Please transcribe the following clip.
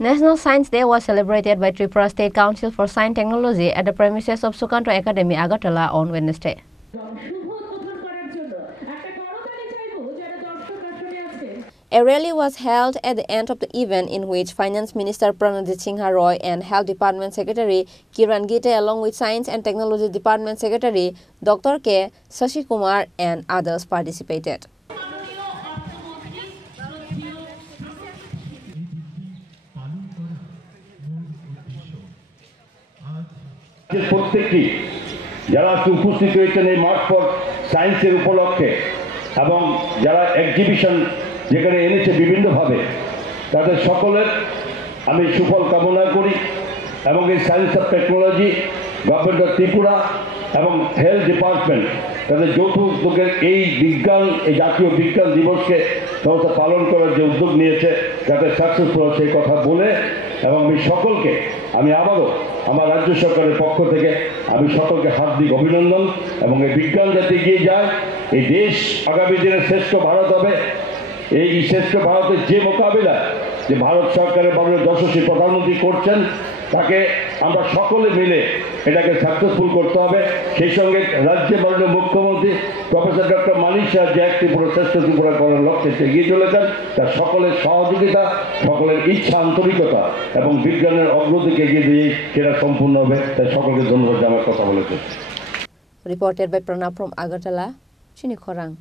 National Science Day was celebrated by Tripura State Council for Science Technology at the premises of Sukanto Academy, Agartala on Wednesday. A rally was held at the end of the event in which Finance Minister Pranajit Singha Roy and Health Department Secretary Kiran Gite along with Science and Technology Department Secretary Dr. K. Sashi Kumar and others participated. প্রত্যেকটি যারা উপস্থিত হয়েছেন এই March for সায়েন্সের উপলক্ষে এবং যারা exhibition যেখানে এনেছে বিভিন্নভাবে তাদের সকলের আমি সুফল কামনা করি এবং এই science of technology government of Tripura এবং হেলথ ডিপার্টমেন্ট তাদের যৌথ উদ্যোগের এই বিজ্ঞান এই জাতীয় বিজ্ঞান দিবসকে সংস্থা পালন করার যে উদ্যোগ নিয়েছে যাতে সাকসেসফুল সেই কথা বলে এবং আমি সকলকে আমি আবারও আমার রাজ্য সরকারের পক্ষ থেকে আমি সকলকে হার্দিক অভিনন্দন এবং এই বিজ্ঞান যাতে এগিয়ে যায় এই দেশ আগামী দিনে শ্রেষ্ঠ ভারত হবে এই শ্রেষ্ঠ ভারতের যে মোকাবিলা যে ভারত সরকারের মাননীয় যশস্বী প্রধানমন্ত্রী করছেন তাকে আমরা সকলে মিলে এটাকে সাকসেসফুল করতে হবে সেই সঙ্গে রাজ্যের মাননীয় মুখ্যমন্ত্রী প্রফেসর ডক্টর মানিক শাহ যে এক ত্রিপুরা শ্রেষ্ঠ ত্রিপুরা করার লক্ষ্যে এগিয়ে চলেছেন তার সকলের সহযোগিতা সকলের ইচ্ছা আন্তরিকতা এবং বিজ্ঞানের অগ্রগতিকে এগিয়ে দিয়ে সেটা সম্পূর্ণ হবে তাই সকলকে ধন্যবাদ জানার কথা বলেছে। Reported by Pranab from Agartala, Chini Khorang.